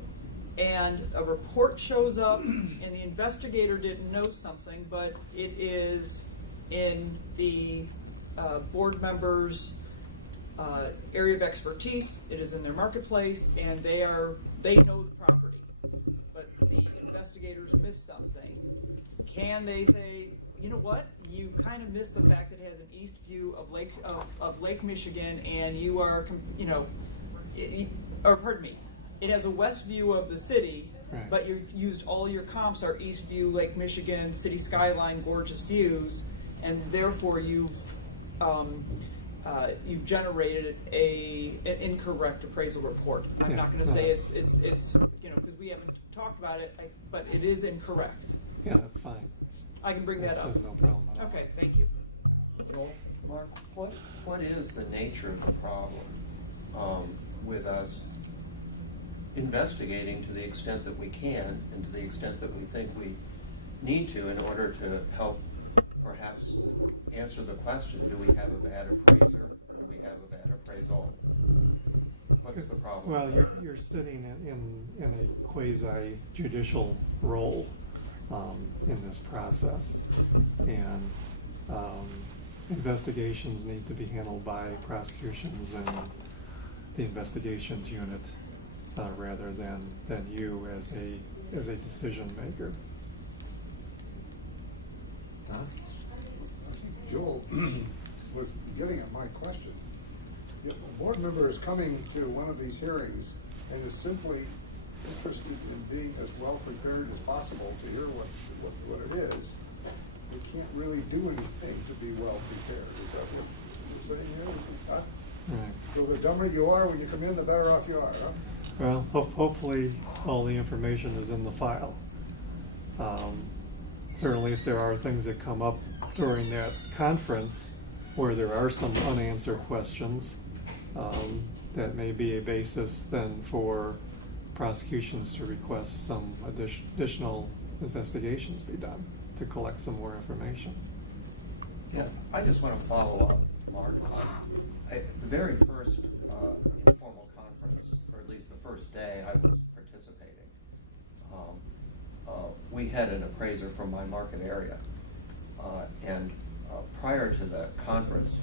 And a report shows up, and the investigator didn't know something, but it is in the board members' area of expertise, it is in their marketplace, and they know the property. But the investigators missed something. Can they say, you know what? You kind of missed the fact that it has an east view of Lake Michigan, and you are, you know, or pardon me, it has a west view of the city, Right. but you've used all your comps are east view, Lake Michigan, city skyline, gorgeous views, and therefore you've generated an incorrect appraisal report. I'm Yeah, not going to no, say that's- it's you know, because we haven't talked about it, but it is incorrect. Yeah, that's fine. I can bring that up. There's no problem at all. Okay, thank you. Well, Mark, what is the nature of the problem with us investigating to the extent that we can and to the extent that we think we need to in order to help perhaps answer the question, do we have a bad appraiser or do we have a bad appraisal? What's the problem? Well, you're sitting in a quasi judicial role in this process, and investigations need to be handled by prosecutions and the investigations unit rather than you as a decision maker. Huh? Joel was getting at my question. If a board member is coming to one of these hearings and is simply interested in being as well prepared as possible to hear what it is, we can't really do anything to be well prepared. Is that what you're saying here? Huh? Right. So the dumber you are when you come in, the better off you are, huh? Well, hopefully all the information is in the file. Certainly if there are things that come up during that conference where there are some unanswered questions, that may be a basis then for prosecutions to request some additional investigations be done to collect some more information. Yeah, I just want to follow up, Mark. The very first informal conference, or at least the first day I was participating, we had an appraiser from my market area. And prior to the conference,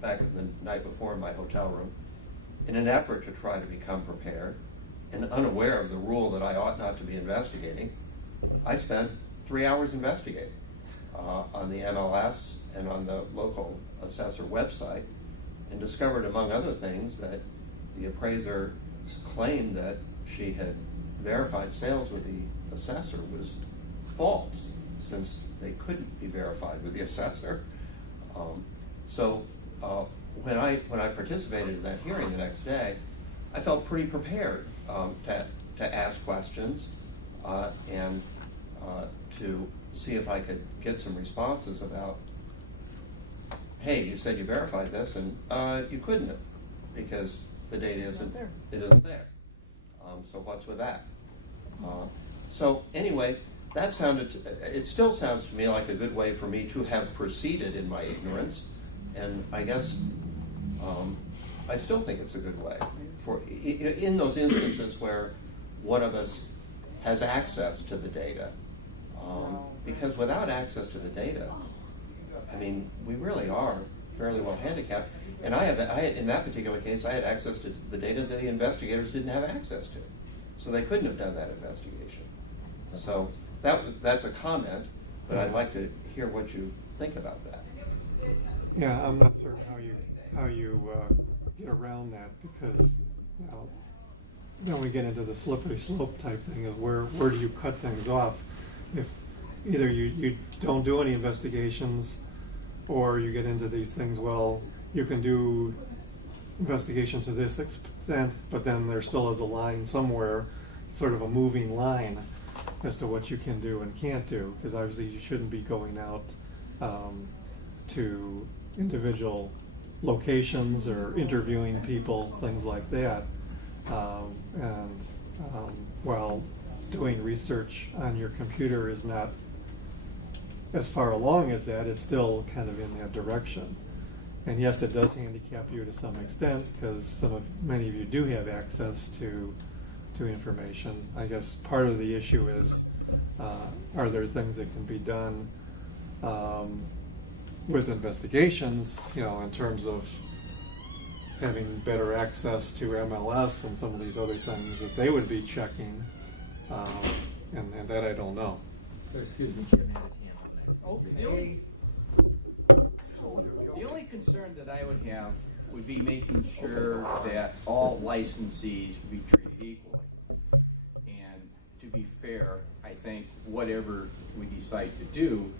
back the night before in my hotel room, in an effort to try to become prepared and unaware of the rule that I ought not to be investigating, I spent 3 hours investigating on the MLS and on the local assessor website, and discovered, among other things, that the appraiser's claim that she had verified sales with the assessor was false, since they couldn't be verified with the assessor. So when I participated in that hearing the next day, I felt pretty prepared to ask questions and to see if I could get some responses about, hey, you said you verified this, and you couldn't have, because the data isn't there. It isn't there. So what's with that? So anyway, it still sounds to me like a good way for me to have proceeded in my ignorance, and I guess I still think it's a good way for in those instances where one of us has access to the data, because without access to the data, I mean, we really are fairly well handicapped. And in that particular case, I had access to the data the investigators didn't have access to, so they couldn't have done that investigation. So that's a comment, but I'd like to hear what you think about that. Yeah, I'm not certain how you get around that, because then we get into the slippery slope type thing of where do you cut things off? If either you don't do any investigations, or you get into these things, well, you can do investigations to this extent, but then there still is a line somewhere, sort of a moving line as to what you can do and can't do, because obviously you shouldn't be going out to individual locations or interviewing people, things like that. While doing research on your computer is not as far along as that, it's still kind of in that direction. And yes, it does handicap you to some extent, because many of you do have access to information. I guess part of the issue is, are there things that can be done with investigations, in terms of having better access to MLS and some of these other things that they would be checking, and that I don't know. Excuse me, Jim had his hand up next. Oh, The only concern that I would have would be making sure that all licensees be treated equally. And to be fair, I think whatever we decide to do,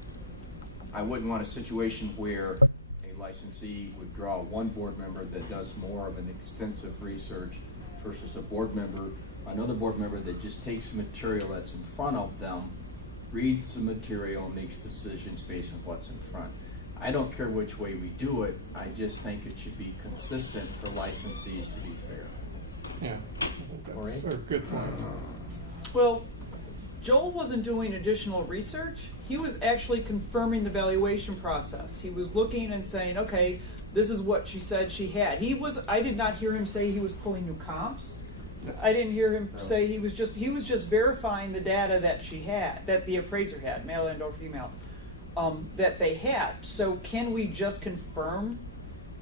I wouldn't want a situation where a licensee would draw one board member that does more of an extensive research versus another board member that just takes the material that's in front of them, reads the material, and makes decisions based on what's in front. I don't care which way we do it, I just think it should be consistent for licensees to be fair. Yeah, I think that's a good point. Well, Joel wasn't doing additional research. He was actually confirming the valuation process. He was looking and saying, okay, this is what she said she had. I did not hear him say he was pulling new comps. I didn't hear him say he was just verifying the data that she had, that the appraiser had, male and or female, that they had. So can we just confirm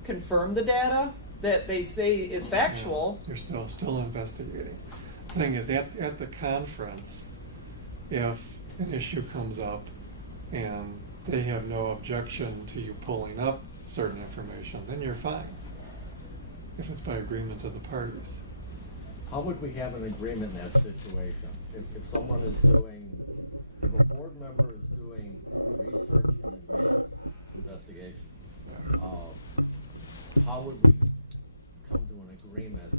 the data that they say is factual? You're still investigating. Thing is, at the conference, if an issue comes up and they have no objection to you pulling up certain information, then you're fine, if it's by agreement of the parties. How would we have an agreement in that situation? If someone is if a board member is doing research and agreements, investigation, how would we come to an agreement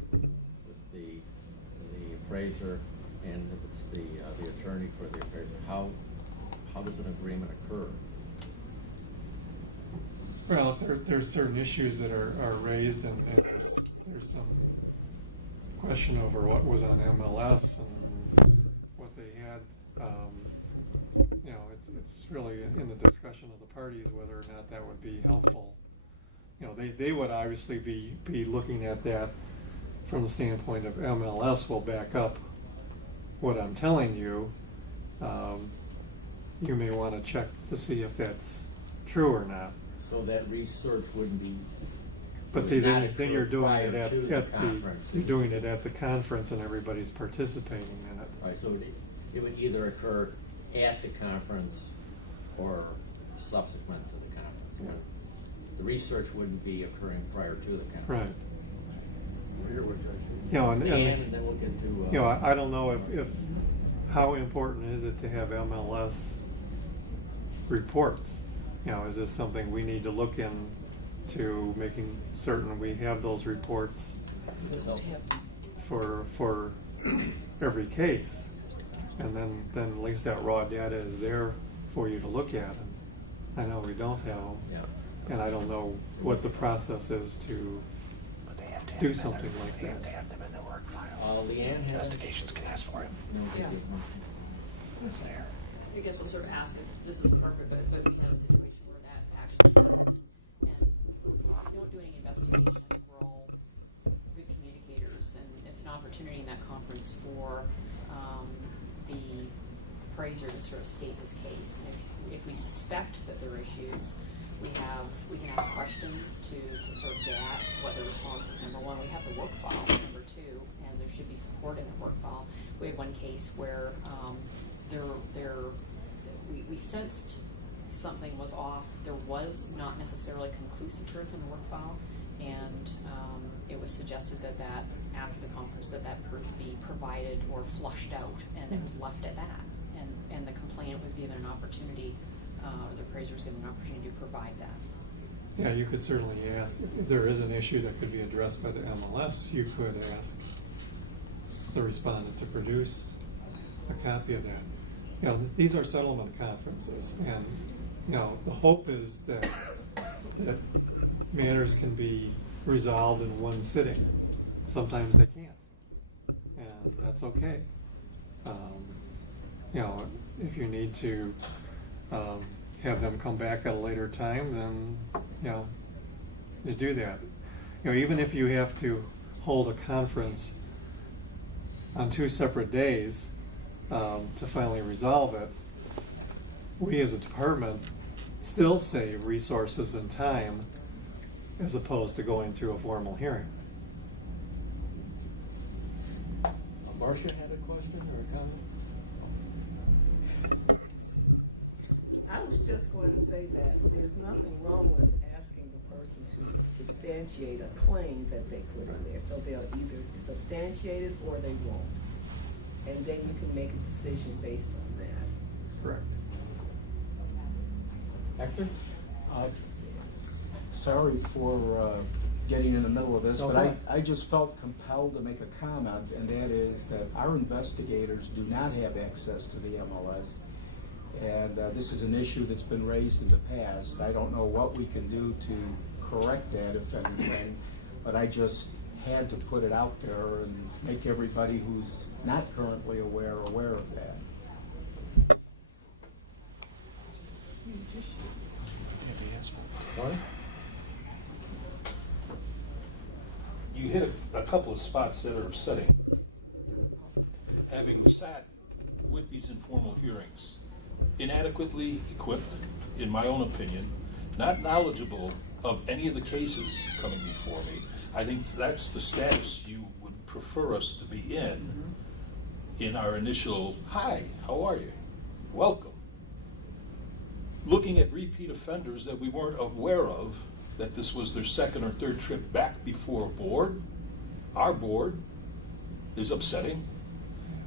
with the appraiser, and if it's the attorney for the appraiser? How does an agreement occur? Well, if there's certain issues that are raised, and there's some question over what was on MLS and what they had, it's really in the discussion of the parties whether or not that would be helpful. They would obviously be looking at that from the standpoint of MLS will back up what I'm telling you. You may want to check to see if that's true or not. So that research wouldn't be. But see, would not then you're occur doing prior it to the conference. you're doing it at the conference, and everybody's participating in it. Right, so it would either occur at the conference or subsequent to the conference. Yeah. The research wouldn't be occurring prior to the conference. Right. And And then we'll get to. I don't know if how important is it to have MLS reports? Is this something we need to look into making certain we have those reports for every case, and then at least that raw data is there for you to look at. And I know we don't have them, Yeah. and I don't know what the process is to do something like that. They have them in the work file. Leanne had. Investigations can ask for it. Yeah. It's there. I guess I'll sort of ask if this is appropriate, but we had a situation where that actually happened, and we don't do any investigation. I think we're all good communicators, and it's an opportunity in that conference for the appraiser to sort of state his case. And if we suspect that there are issues, we can ask questions to sort of get at what the response is. Number one, we have the work file. Number two, and there should be support in the work file. We had one case where we sensed something was off. There was not necessarily conclusive proof in the work file, and it was suggested that after the conference that proof be provided or flushed out, and it was left at that. And the complainant was given an opportunity, or the appraiser was given an opportunity to provide that. Yeah, you could certainly ask, if there is an issue that could be addressed by the MLS, you could ask the respondent to produce a copy of that. You know, these are settlement conferences, and, you know, the hope is that matters can be resolved in one sitting. Sometimes they can't, and that's okay. You know, if you need to have them come back at a later time, then, you know, you do that. You know, even if you have to hold a conference on 2 separate days to finally resolve it, we as a department still save resources and time as opposed to going through a formal hearing. Marcia had a question or a comment? I was just going to say that there's nothing wrong with asking the person to substantiate a claim that they put in there. So they'll either substantiate it or they won't. And then you can make a decision based on that. Correct. Hector? Sorry for getting in the middle of this, No, but go ahead. I just felt compelled to make a comment, and that is that our investigators do not have access to the MLS. And this is an issue that's been raised in the past. I don't know what we can do to correct that, if anything, but I just had to put it out there and make everybody who's not currently aware of that. What? You hit a couple of spots that are upsetting. Having sat with these informal hearings, inadequately equipped, in my own opinion, not knowledgeable of any of the cases coming before me, I think that's the status you would prefer us to be in our initial, hi, how are you? Welcome. Looking at repeat offenders that we weren't aware of, that this was their second or third trip back before a board, our board, is upsetting.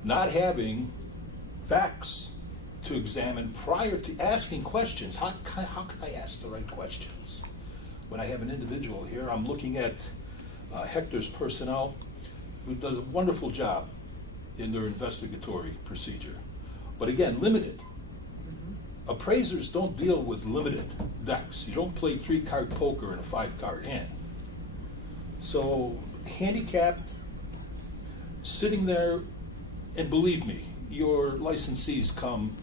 Not having facts to examine prior to asking questions. How can I ask the right questions? When I have an individual here, I'm looking at Hector's personnel, who does a wonderful job in their investigatory procedure. But again, limited. Appraisers don't deal with limited decks. You don't play 3-card poker in a 5-card hand. So, handicapped, sitting there, and believe me, your licensees come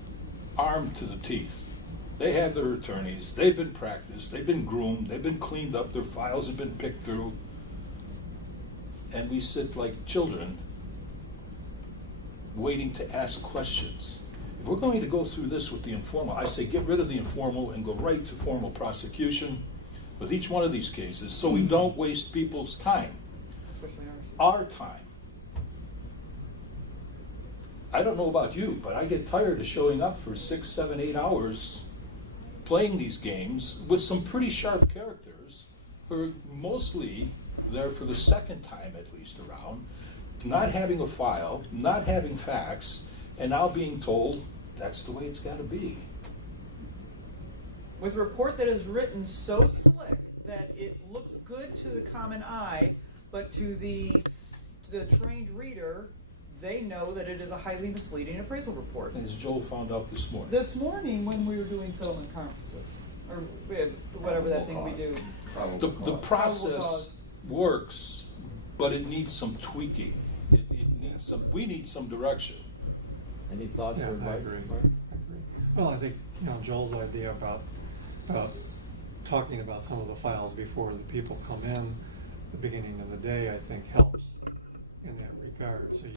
armed to the teeth. They have their attorneys, they've been practiced, they've been groomed, they've been cleaned up, their files have been picked through, and we sit like children waiting to ask questions. If we're going to go through this with the informal, I say get rid of the informal and go right to formal prosecution with each one of these cases so we don't waste people's time. Especially Our time. I don't know about you, but I get tired of showing up for 6, 7, 8 hours playing these games with some pretty sharp characters who are mostly there for the second time at least around, not having a file, not having facts, and now being told that's the way it's got to be. with a report that is written so slick that it looks good to the common eye, but to the trained reader, they know that it is a highly misleading appraisal report. As Joel found out this morning. This morning, when we were doing settlement conferences, or whatever that thing we do, The process works, but it needs some tweaking. It needs some. We need some direction. Any thoughts Yeah, or I advice? agree. Well, I think, Joel's idea about talking about some of the files before the people come in, the beginning of the day, I think helps in that regard. So